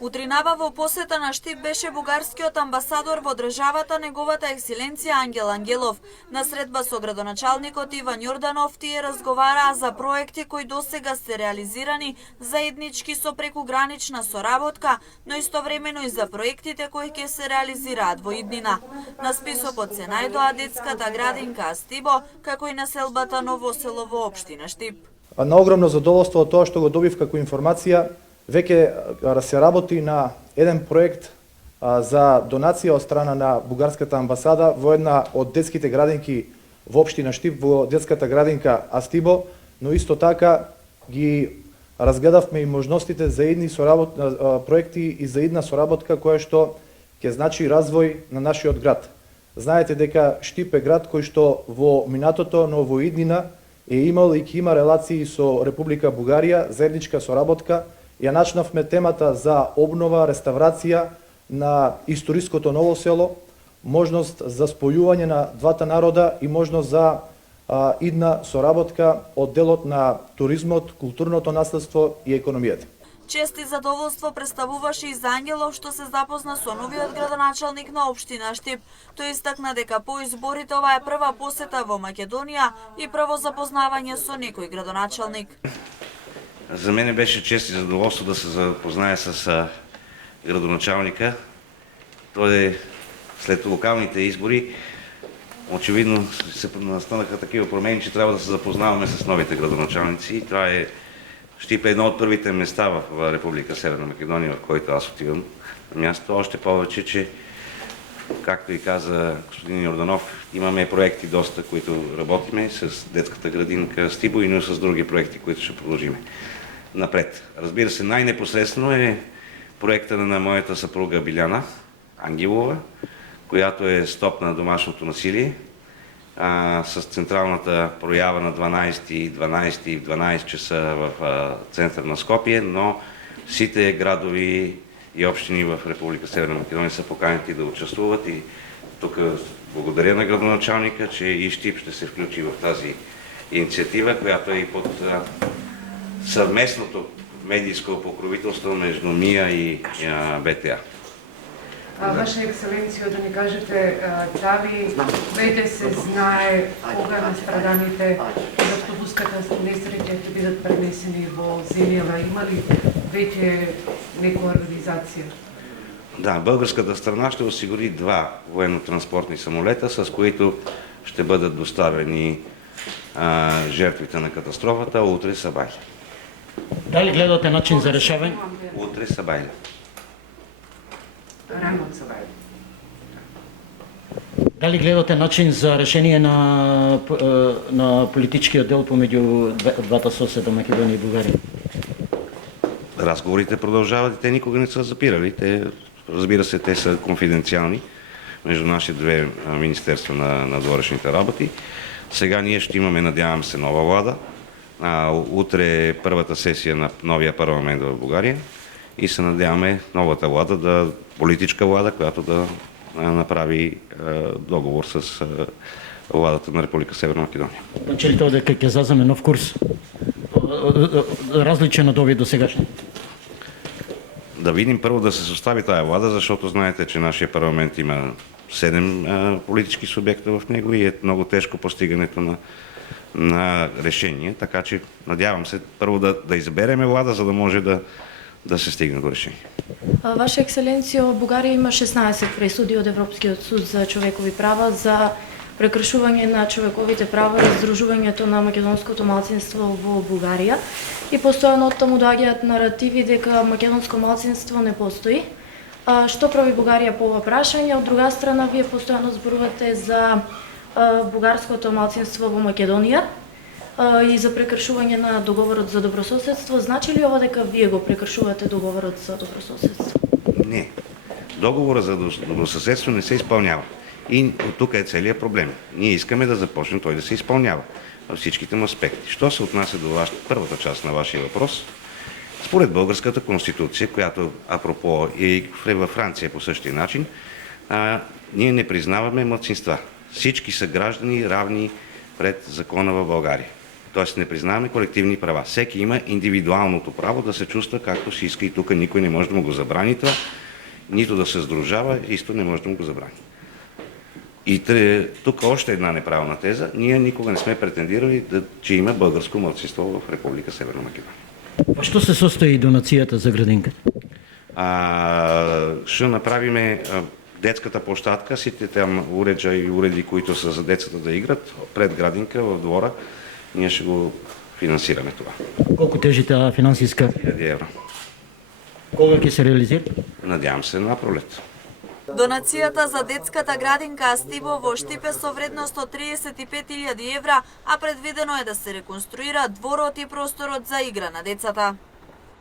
Утринава во посета на Штип беше бугарскиот амбасадор во државата неговата екселенција Ангел Ангелов. На средба со градоначалникот Иван Јорданов тие разговараа за проекти кои досега се реализирани заеднички со прекугранична соработка, но истовремено и за проектите кои ќе се реализираат во иднина. На списокот се најдоа детската градинка Астибо, како и населбата Ново село во општина Штип. На огромно задоволство од тоа што го добив како информација, веќе се работи на еден проект за донација од страна на бугарската амбасада во една од детските градинки во општина Штип, во детската градинка Астибо, но исто така ги разгледавме и можностите за едни проекти и за една соработка која што ќе значи развој на нашиот град. Знаете дека Штип е град кој што во минатото, но во иднина е имал и ќе има релации со Република Бугарија, заедничка соработка. Ја начнавме темата за обнова, реставрација на историското Ново село, можност за спојување на двата народа и можност за идна соработка од делот на туризмот, културното наследство и економијата. Чест и задоволство представуваше и за Ангелов што се запозна со новиот градоначалник на општина Штип. Тој истакна дека по изборите ова е прва посета во Македонија и прво запознавање со некој градоначалник. За мене беше чест и задоволство да се запозная с градоначалника. Той след локалните избори очевидно се настанаха такива промени, че трябва да се запознаваме с новите градоначалници. Това е Штип е едно от първите места в Република Северна Македония, в който аз отивам на място. Още повече, че, както и каза господин Йорданов, имаме проекти доста, които работиме с детската градинка Стибо и с други проекти, които ще продължиме напред. Разбира се, най-непосредствено е проекта на моята съпруга Биляна Ангелова, която е стоп на домашното насилие, с централната проява на 12 и 12 часа в център на Скопие, но сите градови и общини в Република Северна Македония са поканени да участвуват и тук благодаря на градоначалника, че и Штип ще се включи в тази инициатива, която е и под съвместното медийско покровителство между МИА и БТА. Ваша екселенциjo, да ни кажете, дали веќе се знае кога настраданите од автобуската несреќа ќе бидат пренесени во земјава? Има ли веќе некоја организација? Да, българската страна ще осигури 2 военно-транспортни самолета, с които ще бъдат доставени жертвите на катастрофата утре Сабајле. Дали гледате начин за решавање? Утре Сабајле. Рано од Сабајле. Дали гледате начин за решение на политичкиот дел помеѓу двата соседа Македонија и Бугарија? Разговорите продължават и те никога не са запирали. Разбира се, те са конфиденциални между нашите две министерства на вътрешните работи. Сега ние ще имаме, надявам се, нова влада. Утре е първата сесия на новия парламент в Бугария и се надяваме новата влада, политическа влада, която да направи договор с владата на Република Северна Македония. Значи ли тоа дека ќе заземе нов курс? Различен от овие досегашни? Да видим първо да се състави тая влада, защото знаете, че нашия парламент има 7 политически субекта в него и е много тежко постигането на решение. Така че надявам се първо да избереме влада, за да може да се стигне до решение. Ваша екселенциjo, Бугарија има 16 пресуди од Европскиот суд за човекови права за прекршување на човековите права и здружувањето на македонското малцинство во Бугарија. И постојано од таму доаѓаат наративи дека македонско малцинство не постои. Што прави Бугарија по ова прашање? Од друга страна, вие постојано зборувате за бугарското малцинство во Македонија и за прекршување на договорот за добрососедство. Значи ли ова дека вие го прекршувате договорот за добрососедство? Не. Договорът за добросъседство не се изпълнява. И тук е целият проблем. Ние искаме да започне той да се изпълнява във всичките му аспекти. Що се отнася до първата част на вашия въпрос? Според българската конституция, която апропо и във Франция по същия начин, ние не признаваме малцинства. Всички са граждани равни пред закона в България. Тоест не признаваме колективни права. Всеки има индивидуалното право да се чувства както си иска и тук никой не може да му го забрани това, нито да се сдружава, исто не може да му го забрани. И тук още една неправилна теза. Ние никога не сме претендирали, че има българско малцинство в Република Северна Македония. Што се состои донацијата за градинката? Ще направиме детската площадка, сите там уреди, които са за децата да играт, пред градинка в двора, ние ще го финансираме това. Колку тежи таа финансиска? 1000 евро. Кога ќе се реализира? Надявам се на пролет. Донацијата за детската градинка Астибо во Штипе со вредност од 35.000 евра, а предвидено е да се реконструира дворот и просторот за игра на децата.